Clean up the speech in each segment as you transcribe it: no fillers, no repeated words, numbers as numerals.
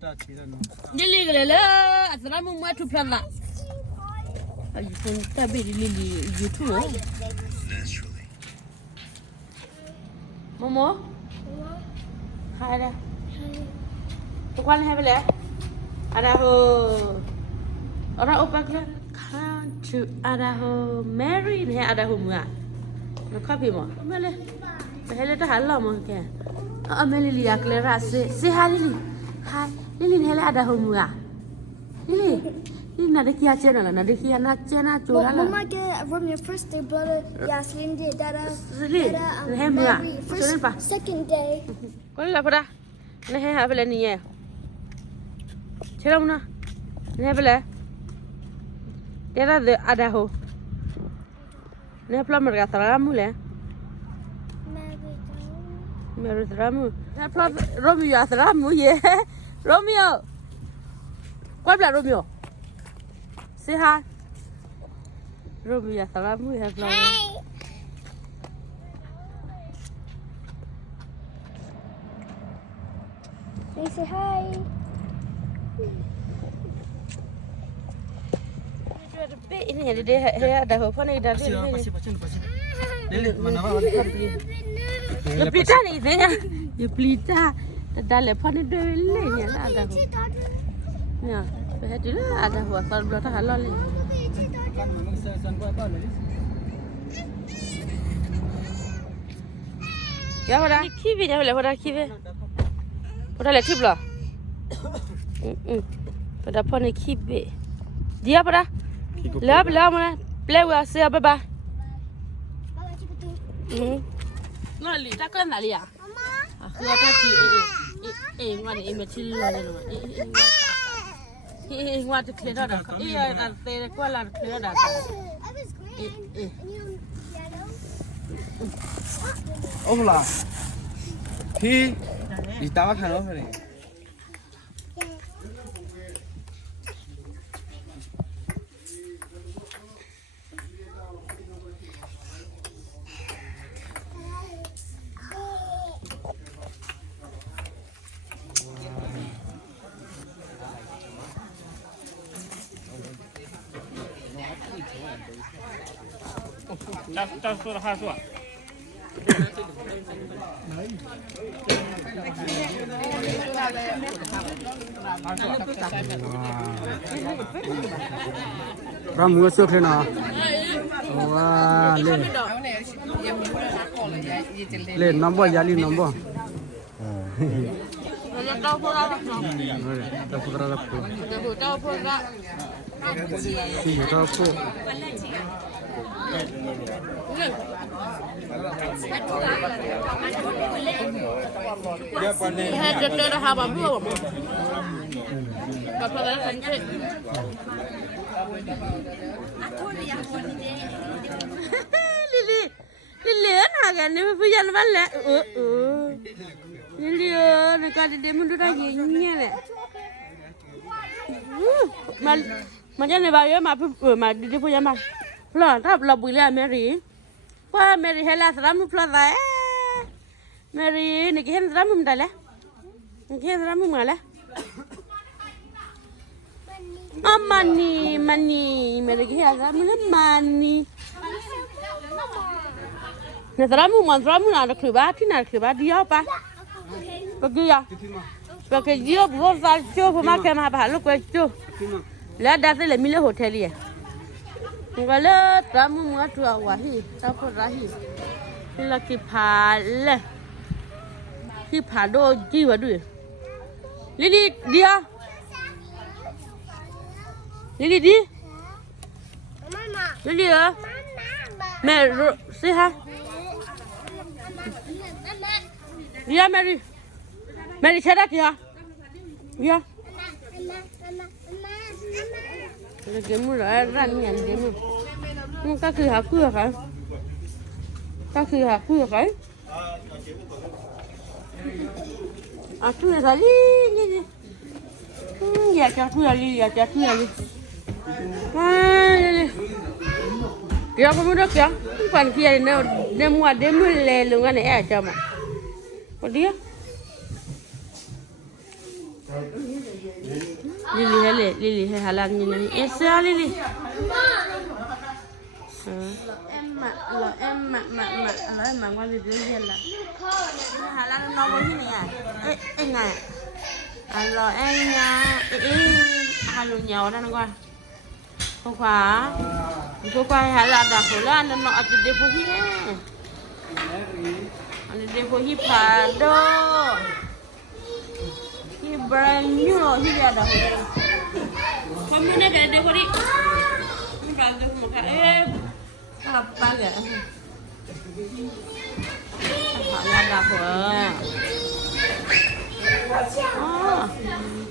Lily Lele, at the Ramu Matu Plana. You can tabi Lily, you too. Momo? Hi there. To one have a left. Adaho. Ora opakla. Can't you Adaho marry here Adaho Mua? No copy more. Mele. The hell at the Hallam again. Amelia Clara say hi Lily. Hi. Lily hela Adaho Mua. Lily. Not the Kia channel, not the Kia not Chena to Mama get from your first day brother Yaslin did that second day. Con là phải này hay phải lên nhẹ, chơi đâu nè, này phải lên, đây là the Adaho, này phải làm cái taramu lên, mày taramu, này phải Romeo taramu ye, Romeo, quay lại Romeo, say hi, Romeo taramu ye, Say hi. Ini ada dia ada apa nih dari ini. Ya pelita nih isenya. Ya pelita. Tadale apa nih dulu ya ada. Ya, betul ada apa kalau belum halal. Ya pada kibi ya pada kibi. Pada lekib lah. Pada apa nih kibi. Dia pada. Lab mana? Play with us apa ba? Nali, tak kan nali ya? Mama. Aku ada mana imecil lah ni. Mana clear dah. Iya, ada kuala clear dah. Oh lah. Hi. Ditawa kan apa ni? Dah sudah hasil. Ramu esok kena. Wah, le nombor jali nombor. Tahu pula. Tahu pula apa? Tahu pula. Tahu pula. Hai dia dah habis belum? Bapak dah sampai. Lili nak kan ni pujan balik. Lili nak ada dia mundur lagi ni le. Macam ni bayar mah dia punya mah. Pelan, tak pelan boleh Mary. Wah Mary hela seramu pelan dah. Mary ni kian seramu muda lah. Kian seramu mana? Mani. Mary kian seramu ni mani. Ni seramu nak kerja, ti nak kerja dia apa? Pergi ya. Pergi dia buat salju, pemakai mah bahalu kerja. Lah dah tu le mila hotel ya. Kalau tamu muatu awahi, tapu rahi. Bila kipale, kipado jiwa dulu. Lili dia, Lili di, Mama. Lili ya. Mary, say hi. Dia Mary cedak ya. Ya. Lagi mula ran yang demu. Muka aku kan? Kaki aku kan? Aku ni tadi ni. Ya aku lagi. Ni. Dia pemuda ya? Bukan kia ni. Demu lelungan ni cuma. Kau dia? Lily hay halan như này Esa Lily em mà qua việc riêng là halan nó với như này anh này rồi em nha halu nhau đó nó qua không phải không phải halan đã hồi là nó ở trên đây phố hi anh đây phố hi phá đô hi brand new rồi hi ra đó không muốn cái đây phố đi không phải được một cái apa gak ada apa oh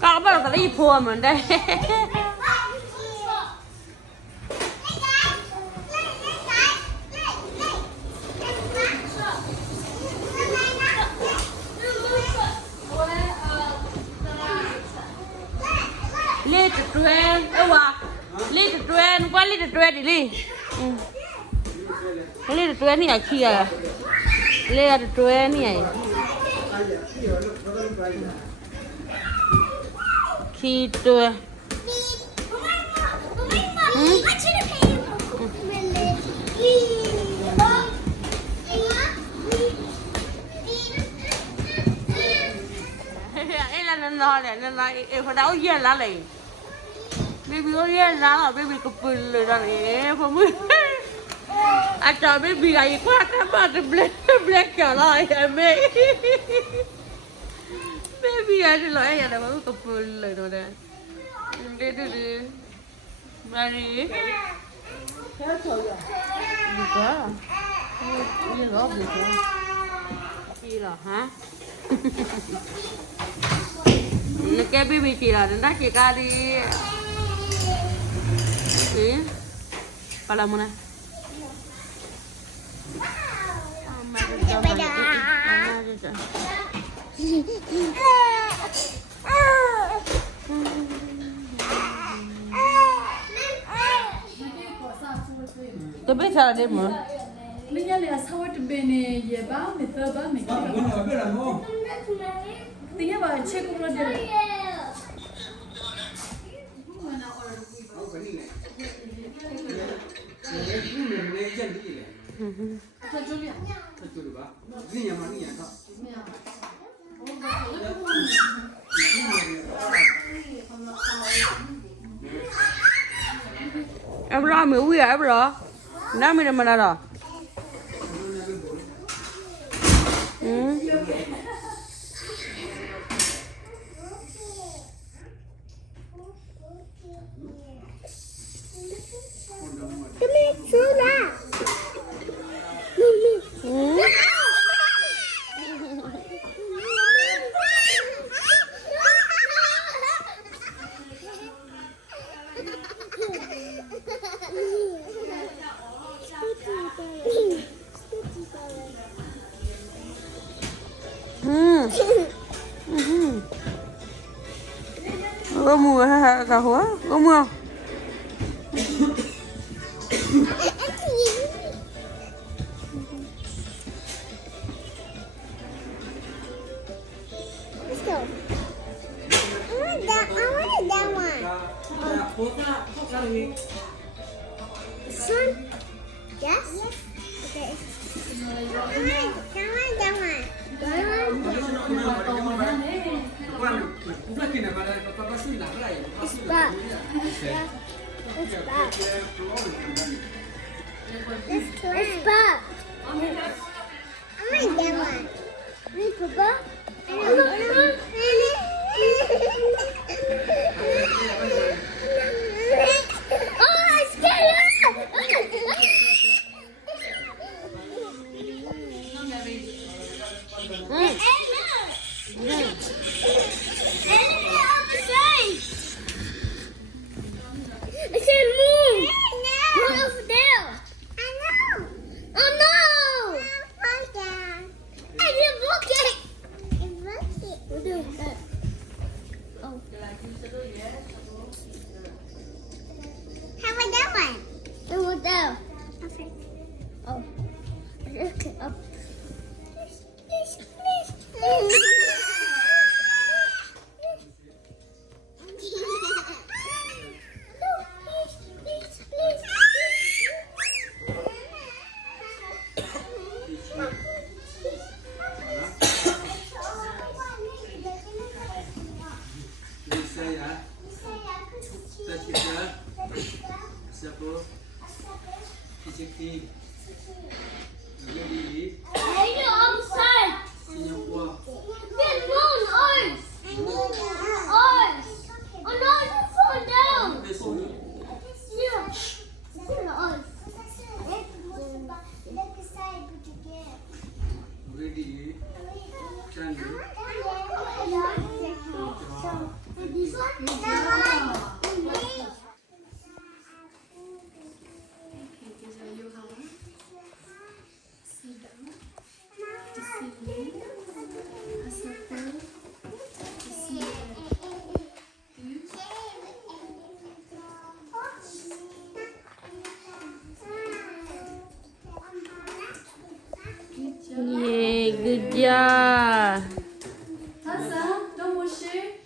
kau baru kali ibu aman deh lihat tuan, wah, lihat tuan, kau lihat tuan ini. Lấy được tuế này kia lấy được tuế này khi tuế ấy là nó em phải đấu với lá này baby có với lá là baby cặp rồi đó này không biết Acha baby ay quá cái mà black cả lại em baby ay lại ya đâu có full rồi đó đi Mary theo thôi à đi quá đi lót đi quá đi rồi hả nó cái baby chị là nó chị ca đi đi para mana Tôi biết sao là đi mà. Bây giờ là sao vậy bên này về báo mình tơ báo mình. Tiếng vào check cũng là được. Em lo mày uống em lo, nãy mình làm rồi. Có mùa hay cả hóa có mùa Son? Yes? Okay. It's bad. Yeah. It's bad. It's bad. I like that one. Hey, Papa. Oh, I'm scared. I said move. Move over there. I know. Oh no. I didn't book it. We'll do it. Oh. How about that one? It was there. Okay. Oh. Okay. Up. Please. Hey, you outside. This one, ours. Ours. Oh no, you fall down. Yeah. This is ours. Look aside, but you get. This one? Yay, good job. Hassan, don't push it.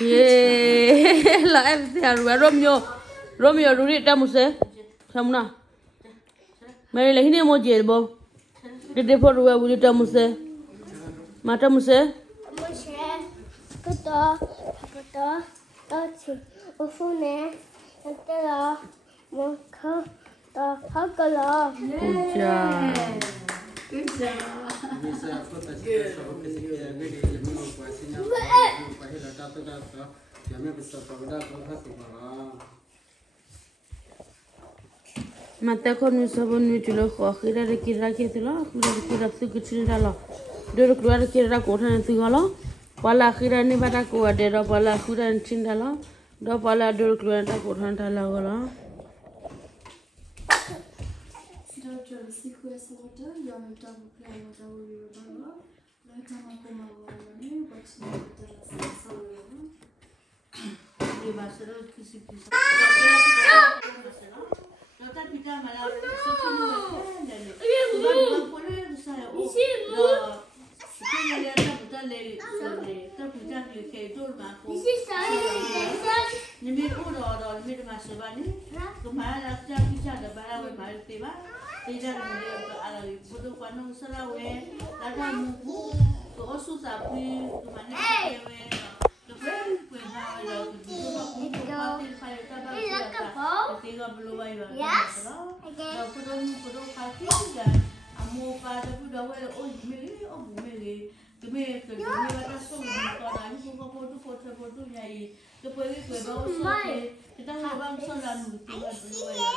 Yay. Là em sẽ rửa Romeo. Romeo rửa đi ra một xe. Xong nào. Mày lấy cái một gì bộ. Đi đi phố rửa đi ra một xe. Mà ra một xe. Good job. Good job. Mà ta con nuôi sao con nuôi chú lo khó khi ra kia ra kia từ lo khi ra kia ra từ cái chuyện ra lo đưa được ra kia ra cổ thằng từ lo pala khi ra ni bata cổ ở đây đó pala khi ra chuyện ra lo đó pala đưa được ra cổ thằng ta lo lo Sidacho siku ya sabata ya mtabu pia mtabu yodanga. Na kama kama wale kwa chini ya sawa. ये बात sir किसी किसी Nota pita malah sukinu le le. Pone saya oh. Kita lihat tak betul le le. Tak betul le ke tol mak. Ni me ko do me de masuk bani. Kemana nak cakap kita ada barang baru tiba. Tidak ni ala bodoh panu selawe. Lada muku. Kau susah pi kemana we. Ketika belum bayar, dah pun kaki dah. Amu pada pun dah bayar. Oh, meli, kami ada semua. Kalau ni foto nyai. Kepada bawa kita bang solan, kita belum bayar.